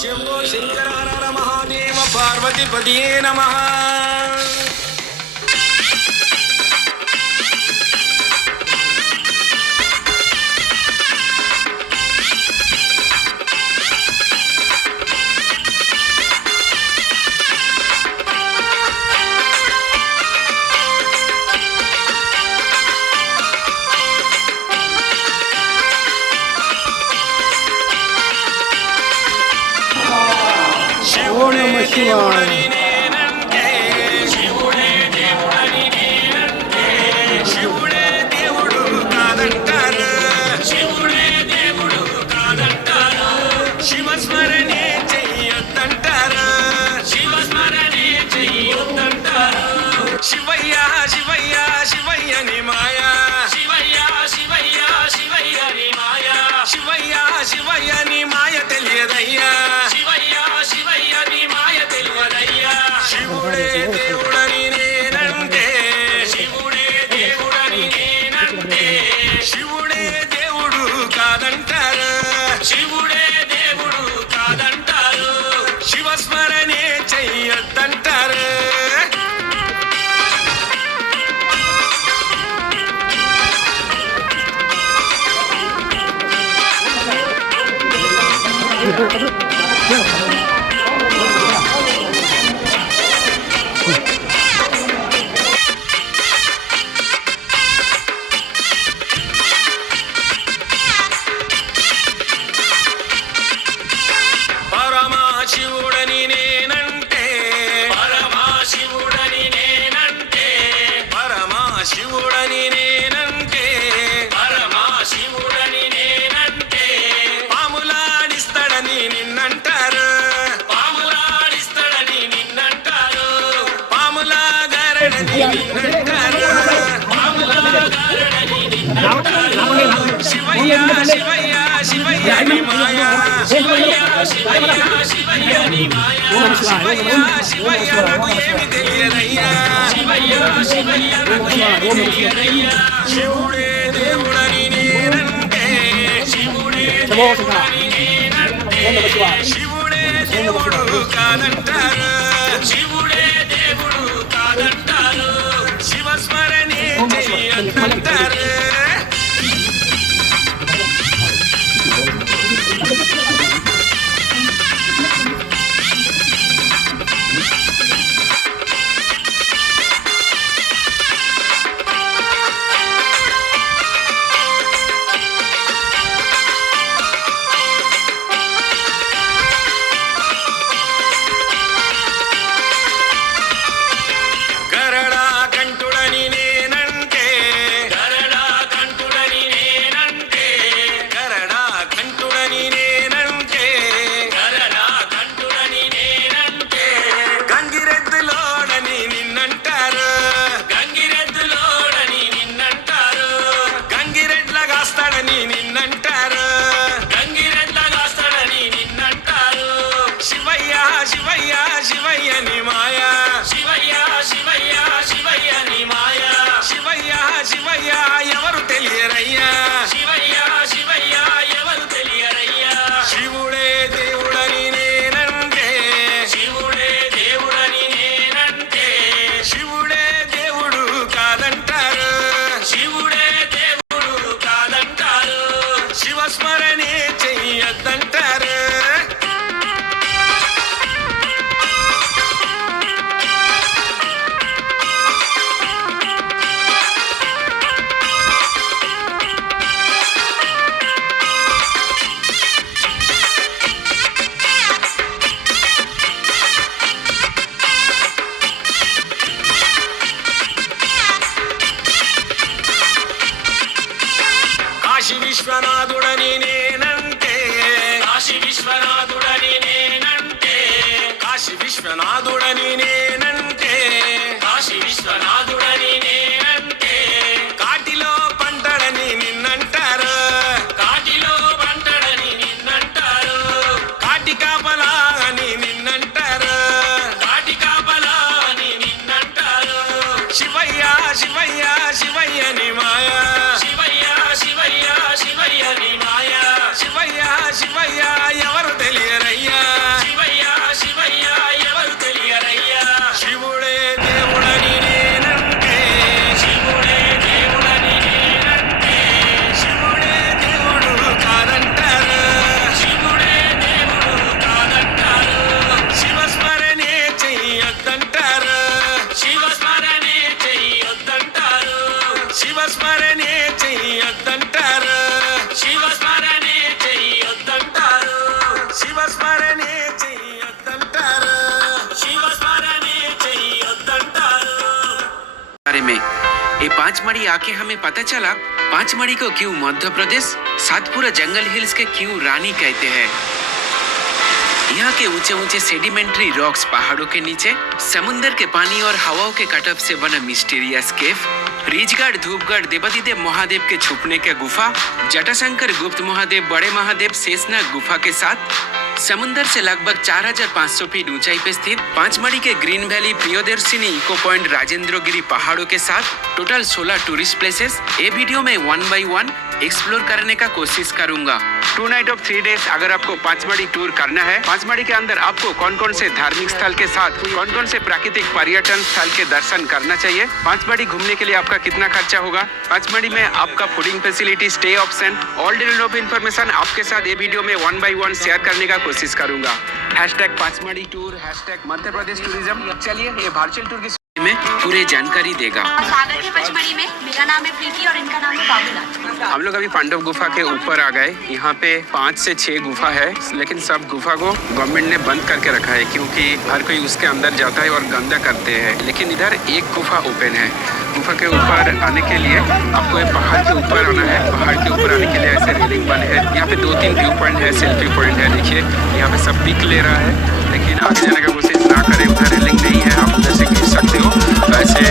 శంభో శంకర హర మహాదేవ పార్వతీపతియే నమః. శివుడే దేవుడని నేనంటే, శివుడే దేవుడని నేనంటే, శివుడే దేవుడు కాదంటారు, శివుడే దేవుడు కాదంటారు, శివస్మరణే చెయ్యొద్దంటారు, శివస్మరణే చెయ్యొద్దంటారు. శివయ్య శివయ్య శివయ్యని మాయా, శివయ్య శివయ్య శివయ్యని మాయా, శివయ్య శివయ్యని మాయ తెలియదయ్యా, శివుడే దేవుడని నేనంటే, శివుడే దేవుడని నేనంటే, శివుడే దేవుడు కాదంటారు, శివుడే దేవుడు కాదంటారు, శివస్మరణే చెయ్యొద్దంటారు. పరమశివుడని నేనంటే, పరమశివుడని నేనంటే, పరమశివుడని నేనంటే, పరమశివుడని నేనంటే, పాములాడిస్తాడని నిన్నంటారు, పాములాడిస్తాడని నిన్నంటారు, పాములాగారడని నిన్నంటారు, పాములాగారడని నిన్నంటారు. శివయ్య శివయ్య శివయ్యని మాయా, శివయ్య శివయ్య శివయ్యని మాయా, శివయ్య శివయ్య నాకు ఏమి తెలియదయ్యా, శివయ్య శివయ్య నాకు ఏమి తెలియదయ్యా. శివుడే దేవుడని నేనంటే, శివుడే దేవుడని నేనంటే, శివుడే దేవుడు కాదంటారు, శివుడే దేవుడు కాదంటారు, శివస్మరణే చెయ్యొద్దంటారు. గరడా కంఠుడని నేనంటే, గరడా కంఠుడని నేనంటే, గరడా కంఠుడని నేనంటే, గరడా కంఠుడని నేనంటే, గంగిరెద్దులోడని నిన్నంటారు, గంగిరెద్దులోడని నిన్నంటారు, గంగిరెడ్ల కాస్తాడని నిన్నంటారు, గంగిరెడ్ల కాస్తాడని నిన్నంటారు. శివయ్య శివయ్య శివయ్యని మాయా, శివయ్య శివయ్య శివయ్యని మాయా, శివయ్య శివయ్య ఎవరు తెలియరయ్యా, శివయ్య శివయ్య ఎవరు తెలియరయ్యా. శివుడే దేవుడని నేనంటే, శివుడే దేవుడని నేనంటే, శివుడే దేవుడు కాదంటారు, శివుడే దేవుడు కాదంటారు, శివస్మరణే చెయ్యొద్దంటారు. కాశీ విశ్వనాథుడని నేనంటే, కాశీ విశ్వనాథుడని నేనంటే, కాశీ విశ్వనాథుడని నేనంటే, కాశీ విశ్వనాథుడని నేనంటే, కాటిలో పంటడని నిన్నంటారు, కాటిలో పంటడని నిన్నంటారు, కాటి కాపలా అని నిన్నంటారు, కాటి కాపలా అని నిన్నంటారు. శివయ్య శివయ్య శివయ్యని మాయా, శివయ్య శివయ్య శివయ్యని మాయా, శివయ్య శివయ్య ఎవరు తెలియరయ్యా. पांचमढ़ी आके हमें पता चला पांचमढ़ी को क्यों मध्य प्रदेश, सातपुरा जंगल हिल्स के क्यों रानी कहते हैं। यहाँ के ऊंचे ऊंचे सेडिमेंट्री रॉक्स पहाड़ों के नीचे, समुंदर के पानी और हवाओं के कटअप से बना मिस्टीरियस केव, रीजगढ़ धूपगढ़ देवादिदेव महादेव के छुपने के गुफा, जटाशंकर गुप्त महादेव बड़े महादेव शेषनाग गुफा के साथ समुंदर से लगभग 4500 फीट ऊंचाई पे स्थित पांचमढ़ी के green valley Priyadarshini eco point Rajendragiri पहाड़ों के साथ टोटल 16 टूरिस्ट प्लेसेस ये वीडियो में 1 बाय 1 एक्सप्लोर करने का कोशिश करूंगा। 2 नाइट ऑफ 3 डेज अगर आपको पांचमढ़ी टूर करना है, पांचमढ़ी के अंदर आपको कौन कौन से धार्मिक स्थल के साथ कौन कौन से प्राकृतिक पर्यटन स्थल के दर्शन करना चाहिए, पांचमढ़ी घूमने के लिए आपका कितना खर्चा होगा, पांचमढ़ी में आपका fooding facility, stay option, all detail of information आपके साथ ये वीडियो में 1 बाय 1 शेयर करने का कोशिश करूंगा। #Panchmarhi tour, #Madhya Pradesh tourism. चलिए ये वर्चुअल टूर की में पूरी जानकारी देगा। स्वागत है पचमढ़ी में। मेरा नाम है प्रीति और इनका नाम है बाबूलाल। हम लोग अभी पांडव गुफा के ऊपर आ गए। यहाँ पे 5 से 6 गुफा है, लेकिन सब गुफा को गवर्नमेंट ने बंद करके रखा है क्योंकि हर कोई उसके अंदर जाता है और गंदा करते हैं। लेकिन इधर एक गुफा ओपन है। गुफा के ऊपर आने के लिए आपको पहाड़ के ऊपर आना है। पहाड़ के ऊपर आने के लिए ऐसे रेलिंग बने हैं। यहाँ पे 2-3 व्यू पॉइंट है, सेल्फी पॉइंट है। देखिए यहाँ पे सब पिक ले रहा है, लेकिन आगे जाने का कोशिश ना करें। उधर रेलिंग नहीं है, आप उधर से गिर सकते हो। वैसे